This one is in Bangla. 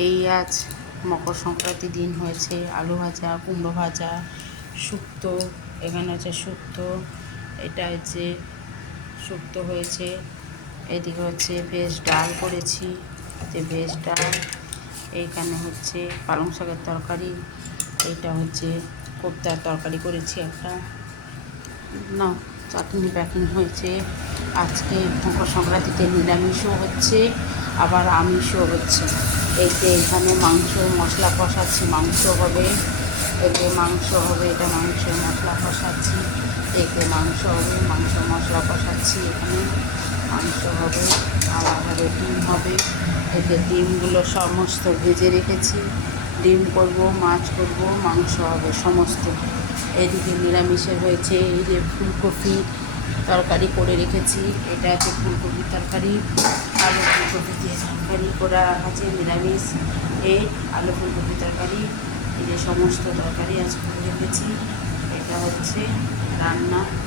এই আজ মকর সংক্রান্তি দিন হয়েছে আলু ভাজা, কুমড়ো ভাজা, শুক্তো। এখানে হচ্ছে শুক্তো, এটা হচ্ছে শুক্তো হয়েছে। এদিকে হচ্ছে ভেজ ডাল করেছি, ভেজ ডাল। এইখানে হচ্ছে পালং শাকের তরকারি, এইটা হচ্ছে কোপ্তার তরকারি করেছি একটা, না চাটনি প্যাকিং হয়েছে। আজকে মকর সংক্রান্তিতে নিরামিষও হচ্ছে, আবার আমিষও হচ্ছে। এইতে এখানে মাংস মশলা কষাচ্ছি, মাংস হবে, এতে মাংস হবে, এটা মাংসের মশলা কষাচ্ছি, এতে মাংস হবে, মাংস মশলা কষাচ্ছি, এখানে মাংস হবে, আবার হবে ডিম হবে। এতে ডিমগুলো সমস্ত ভেজে রেখেছি, ডিম করব, মাছ করব, মাংস হবে সমস্ত। এদিকে নিরামিষের হয়েছে এই যে ফুলকপি তরকারি করে রেখেছি, এটা হচ্ছে ফুলকপির তরকারি, আলু ফুলকপি দিয়ে তরকারি করা আছে নিরামিষ। এই আলু ফুলকপি তরকারি, এই যে সমস্ত তরকারি আজ করে রেখেছি, এটা হচ্ছে রান্না।